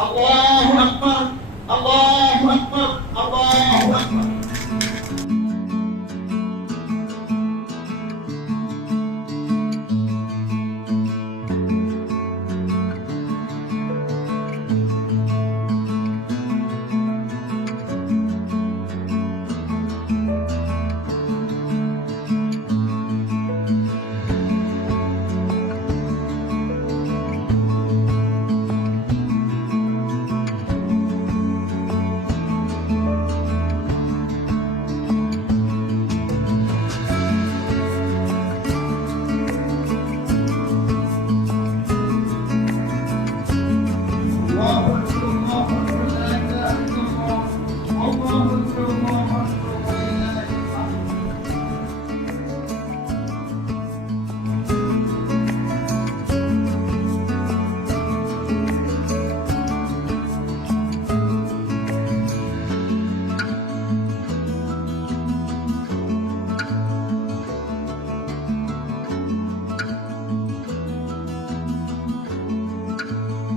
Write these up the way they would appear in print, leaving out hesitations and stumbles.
اللہ اکبر اللہ اکبر اللہ اکبر.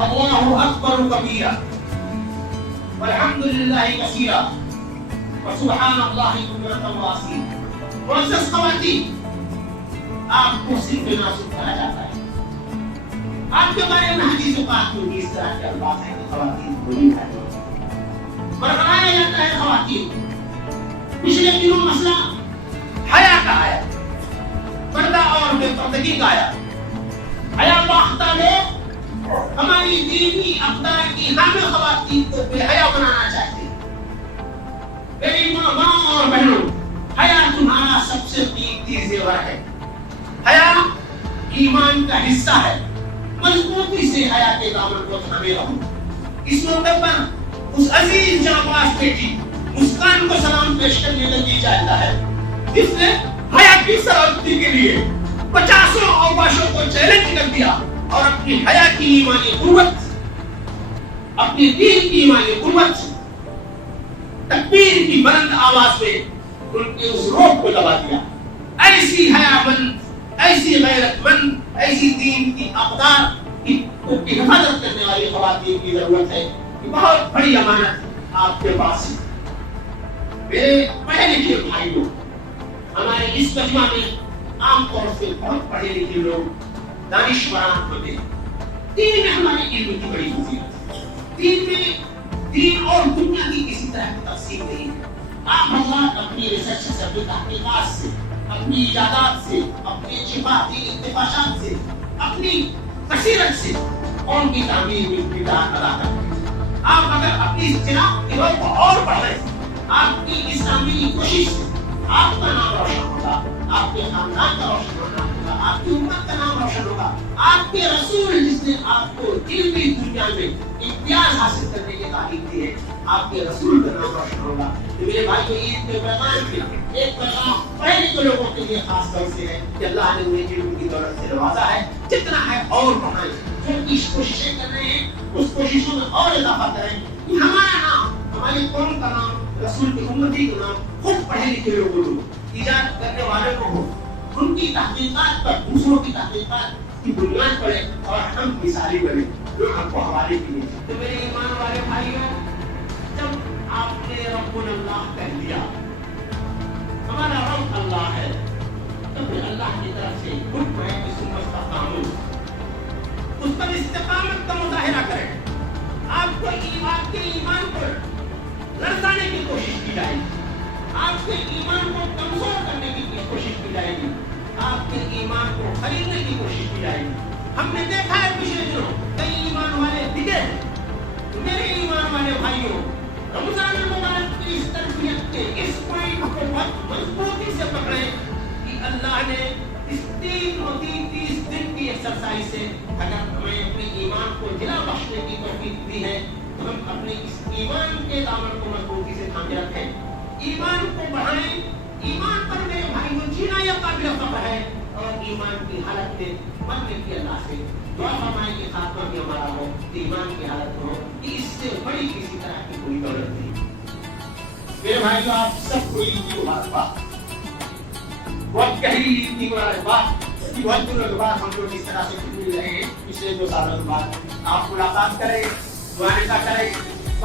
اللہ اکبر کبیرا والحمد للہ کثیرا وسبحان اللہ بکرۃ واصیلا. معزز خواتین، آپ کو صرف ناسک کہا جاتا ہے. آپ کے بارے میں حدیث پاک میں اس طرح کے الفاظ ہیں کہ خواتین کو نہیں کہا فرمایا جاتا ہے خواتین. پچھلے دنوں مسئلہ حیا کا آیا، پردہ اور بے پردگی کا آیا. حیا باختہ لوگ ہماری دینی اقدار کی حامل خواتین کو بے حیا بنانا چاہتے ہیں. میری ماں اور بہنوں، حیا تمہارا سب سے قیمتی زیور ہے. حیا ایمان کا حصہ ہے. مضبوطی سے حیا کے دامن کو تھامے رہو. اس موقع پر اس عزیز جانباز بیٹی مسکان کو سلام پیش کرنے کا جی چاہتا ہے جس نے حیا کی سلامتی کے لیے 50 اوباشوں کو چیلنج کر دیا اور اپنی حیا کی ایمانی قوت، اپنی دین کی ایمانی قوت تکبیر کی بلند آواز میں ان کے اس روح کو دبا دیا. ایسی حیا مند، ایسی غیرت مند، ایسی دین کی اقدار کی حفاظت کرنے والی خواتین کی ضرورت ہے. یہ بہت بڑی امانت آپ کے پاس ہے. میرے پہلے کے بھائیوں، ہمارے اس مجمع میں عام طور سے بہت پڑھے لکھے لوگ دانشوران ہوتے ہیں. دین میں ہمارے علم کی بڑی فضیلت ہے. دین میں دین اور دنیا کی کسی طرح کی تقسیم نہیں ہے. آپ حضرات اپنی ریسرچ سے، اپنی تحقیقات سے، اپنی ایجادات سے، اپنے شفاعتی انتفاعات سے، اپنی بصیرت سے قوم کی تعمیر میں کردار ادا کرتے ہیں. آپ اگر اپنی جناب کی روح کو اور بڑھائیں، آپ کی اسلامی کوشش سے آپ کا نام روشن ہوگا، آپ کے خاندان کا روشن ہوگا، آپ کی امت کا نام روشن ہوگا. آپ کے رسول جس نے آپ کو علمی دنیا میں امتیاز حاصل کرنے کی تعلیم دی ہے، آپ کے رسول کا نام روشن ہوگا. تو میرے بھائی کو عید کے پیغام میں ایک پیغام پہلے کے لوگوں کے لیے خاص طور سے ہے کہ اللہ نے انہیں علم کی دولت سے نوازا ہے. جتنا ہے اور بڑھائیں. جو کچھ کوششیں کر رہے ہیں اس کوششوں میں اور اضافہ کریں. ہمارا نام، ہماری قوم کا نام، رسول کی امتی کا نام خود پڑھے لکھے لوگوں کو، ایجاد کرنے والوں کو ہو، ان کی تحقیقات پر دوسروں کی تحقیقات کی بنیاد پڑے اور ہم مثالی بنے جو ہم کو حوالے کیے. تو میرے ایمان والے بھائیوں، جب آپ نے رب اللہ کہہ دیا، ہمارا رب اللہ ہے، تو پھر اللہ کی طرف سے حکم ہے کہ سنت کا قانون، اس پر استقامت کا مظاہرہ کریں. آپ کو ایمان کو لرزانے کی کوشش کی جائے گی، آپ کے ایمان کو کمزور کرنے کی کوشش کی جائے گی، آپ کے ایمان کو خریدنے کی کوشش کی جائے گی. ہم نے دیکھا ہے پچھلے دنوں کئی ایمان والے بگڑے. میرے ایمان والے بھائیوں، رمضان المبارک کی اس تربیت کے اس پوائنٹ کو بہت مضبوطی سے پکڑیں کہ اللہ نے اس 30 دن کی ایکسرسائز سے اگر ہمیں اپنے ایمان کو جلا بخشنے کی توفیق دی ہے تو ہم اپنے اس ایمان کے دامن کو مضبوطی سے تھامے رکھیں، ایمان کو بڑھائیں. ایمان پر میرے بھائیوں جینا یہ قابل فخر ہے اور ایمان کی حالت میں مرنے کی اللہ سے دعا فرمائیں کہ خاتمہ بھی ہمارا ہو، ایمان کی حالت ہو. اس سے بڑی کسی طرح کی کوئی دولت نہیں. میرے بھائیوں، آپ سب کو عید کی مبارکباد. بہت گہری عید کی مبارکباد. بہت دنوں کے بعد ہم لوگ اس طرح سے مل رہے ہیں. پچھلے 2 سالوں کے بعد آپ ملاقات کریں، دعائیں